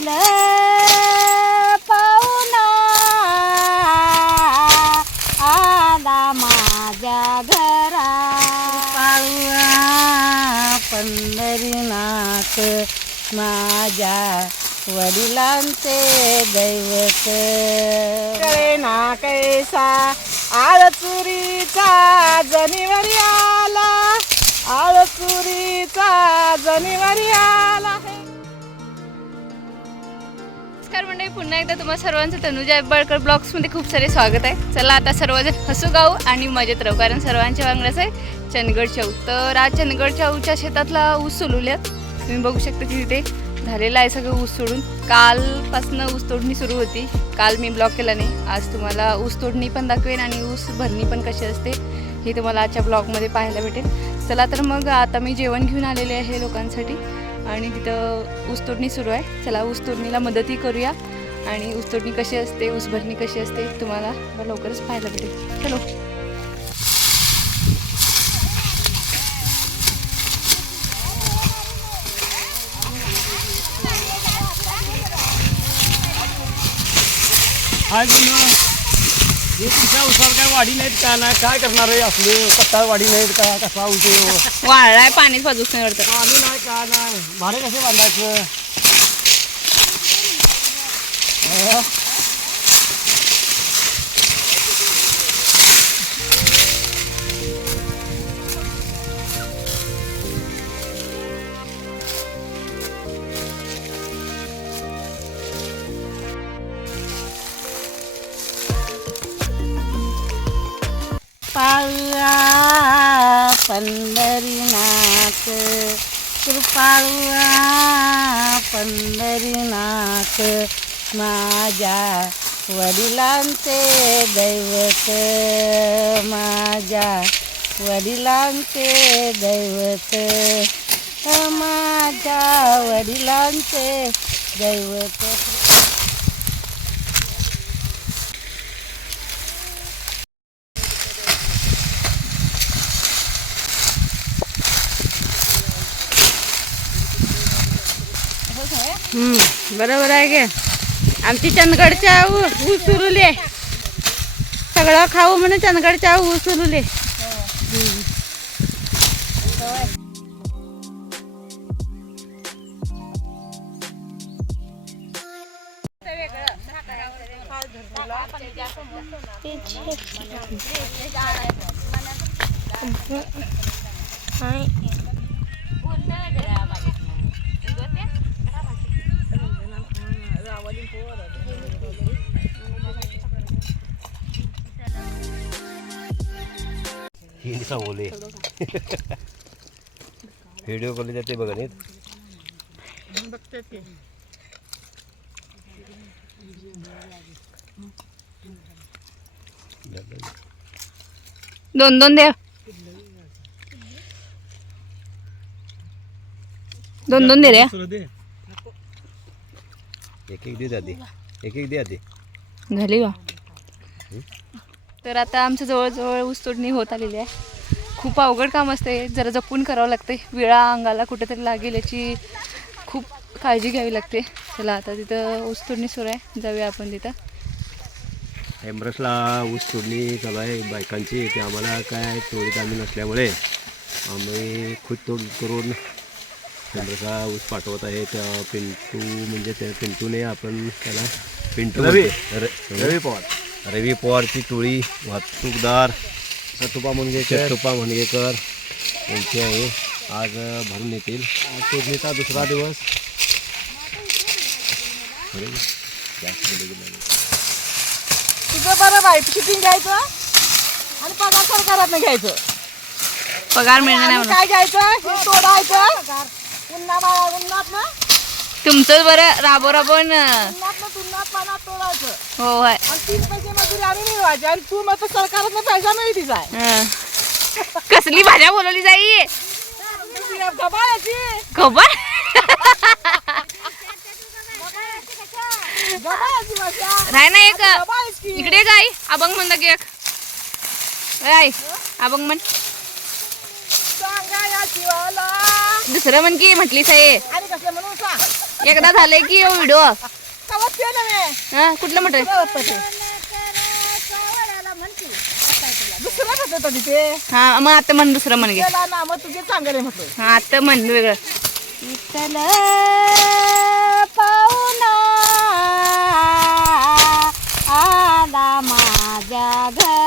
विठ्ठल पाहुणा आला माझ्या घरा. पाळुआ पंढरीनाथ माझ्या वडिलांचे दैवत. ना कैसा आळचुरीचा जनिवारी आला. आळचुरीचा जनिवारी आला. नमस्कार मंडळी पुन्हा एकदा तुम्हा सर्वांचं तनुजा बळकर ब्लॉग्समध्ये खूप सारे स्वागत आहे. चला आता सर्वजण हसू गाऊ आणि मजेत राहू कारण सर्वांच्या वांगडाच आहे चंदगड चाऊ तर आज चंदगड चाऊच्या शेतातला ऊस सोलवल्यात तुम्ही बघू शकता की तिथे झालेलं आहे सगळं ऊस सोडून. कालपासनं ऊस तोडणी सुरू होती. काल मी ब्लॉग केला नाही. आज तुम्हाला ऊस तोडणी पण दाखवेन आणि ऊस भरणी पण कशी असते हे तुम्हाला आजच्या ब्लॉगमध्ये पाहायला भेटेल. चला तर मग आता मी जेवण घेऊन आलेले आहे लोकांसाठी. आणि तिथं ऊसतोडणी सुरू आहे. चला ऊसतोडणीला मदतही करूया. आणि ऊसतोडणी कशी असते ऊसभरणी कशी असते तुम्हाला लवकरच पाहायला भेटेल. चलो. काय हे तुमच्या उसावर काय वाढी नाहीत का? नाही काय करणार आहे? असले कट्टा वाढी नाहीत का? कसा उसे वाळलाय पाणीच बाजूच नाही वाटतं आम्ही नाही का? नाही. भाडे कसे बांधायचं? पाळुआ पंढरीनाथ कृपाळुआ पंढरीनाथ माझ्या वडिलांचे दैवत. माझ्या वडिलांचे दैवत. माझ्या वडिलांचे दैवत. बरोबर आहे गे. आमची चंदगडच्या ऊस उरुले सगळं खाऊ म्हणून चंदगडच्या ऊस सुरुले ही सांगोले व्हिडिओ कॉल जाते बघा नाही दोन दोन द्या. दोन दोन दे रे. एक एक दे दादी. एक एक दे आधी. झाली का? तर आता आमच्या जवळजवळ ऊसतोडणी होत आलेली आहे. खूप अवघड काम असते जरा जपून करावं लागते विळा अंगाला कुठेतरी लागेल याची खूप काळजी घ्यावी लागते. चला आता तिथं ऊसतोडणी सुरू आहे. जाऊया आपण तिथं. एम्ब्रसला ऊस तोडणी चालू आहे. बायकांची. ते आम्हाला काय तोडीत आम्ही नसल्यामुळे आम्ही खुद तोड करून एम्ब्रसला ऊस पाठवत आहे. त्या पिंटू म्हणजे त्या पिंटूने आपण त्याला पिंटू रवी. रवी पवार. रवी पवारची टोळी वाहतूकदार सतुपा मुनगेकर. चट्टोपा म्हणगेकर यांची आहे. आज भरून येतील. तोडणीचा दुसरा दिवस. तुझं बरं बाई शिटिंग घ्यायचं आणि पगार सरकारात घ्यायचं. पगार मिळणार काय घ्यायचं? हे तोडायचं पुन्हा मा- उन्हात ना तुमचं बरं राबो तोडायचं. हो तीन पैसे मजुरी आम्ही मिळवायचे. आणि तू मग सरकारात पैसा मिळतीच आहे हं. कसली भाज्या बोलवली जाई? गबाळाची खबर? गबाळाची भाषा. राय ना एक गबाळाची. इकडे काय अभंग म्हणलं की एक. राय अभंग म्हण. सांगा या शिवाला दुसरं म्हण की म्हटली आणि कसं म्हणून सांग. एकदा झालंय की व्हिडिओ? नव्हे हा कुठलं म्हटलं हा मग आता म्हण दुसरं म्हण म्हटलं. हा आता म्हण वेगळं. विठ्ठल पाहुणा आला माझ्या घरा.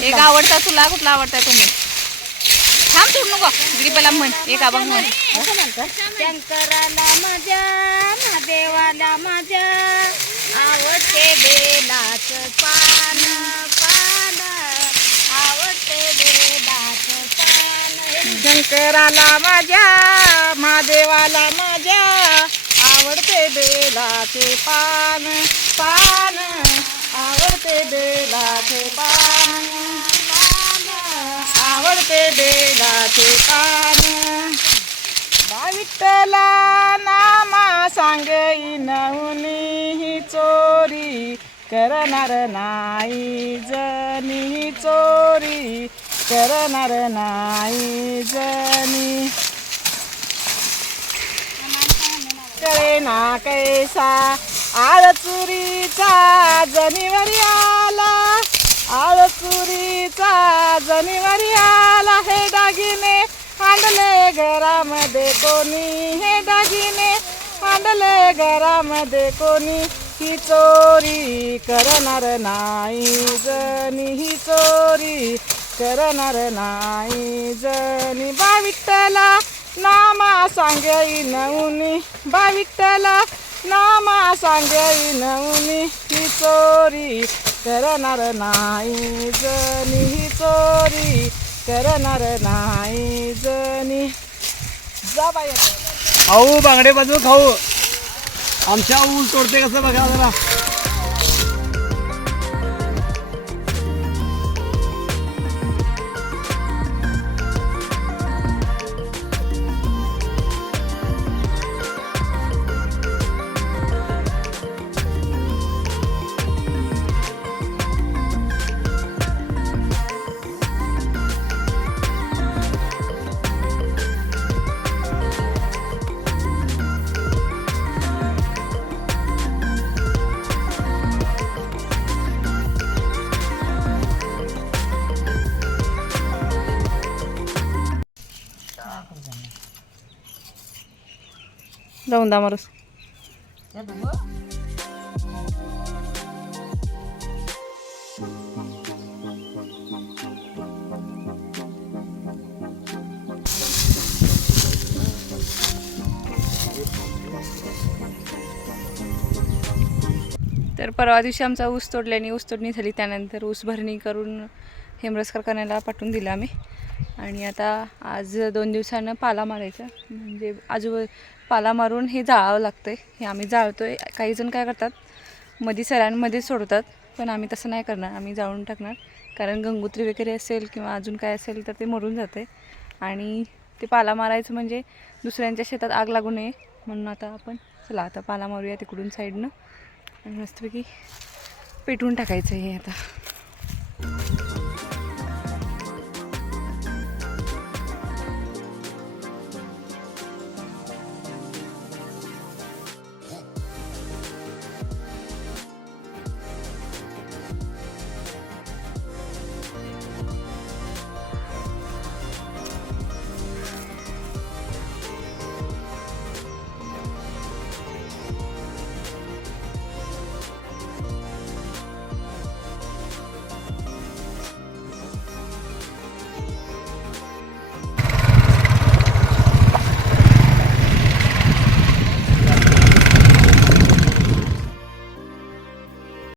एक आवडता तुला कुठला आवडता तुम्ही? थांब सोड नको. इकडे पहिला म्हण एक अभंग म्हण. शंकराला माझ्या महादेवाला माझ्या आवडते बेलाच पान पान. आवडते बेलाच पान. शंकराला माझ्या महादेवाला माझ्या बेलाचे पान पान. आवडते बेलाचे पान. आवडते बेलाचे पान. बा नामा सांगई नवनी चोरी. करणार नाही जनी चोरी. करणार नाही जनी करे ना कैसा आळचुरीचा जनिवारी आला. आळचुरीचा जनिवारी आला. हे दागिने हांडले घरामध्ये कोणी? हे दागिने हांडले घरामध्ये कोणी? ही चोरी करणार नाही जनी ही चोरी करणार नाही जनी बा विठ्ठला नामा सांगई नवनी बा विठ्ठला नामा सांगई नवनी ही चोरी करणार नाही जनी ही चोरी करणार नाही जनी जा बाई. खाऊ बांगडे बाजू खाऊ. आमच्या ऊस तोडते कसं बघा जरा. जाऊन दा तर परवा दिवशी आमचा ऊस तोडल्याने ऊस तोडणी झाली त्यानंतर ऊस भरणी करून हेमरस कारखान्याला पाठवून दिलं आम्ही. आणि आता आज दोन दिवसानं पाला मारायचा. म्हणजे आजू पाला मारून हे जाळावं लागतं आहे हे आम्ही जाळतो आहे काही जण काय करतात मध्ये सरांमध्ये सोडतात पण आम्ही तसं नाही करणार. आम्ही जाळून टाकणार. कारण गंगोत्री वगैरे असेल किंवा अजून काय असेल तर ते मरून जाते आणि ते पाला मारायचं म्हणजे दुसऱ्यांच्या शेतात आग लागू नये. म्हणून आता आपण चला आता पाला मारूया तिकडून साईडनं. आणि मस्तपैकी पेटवून टाकायचं हे आता.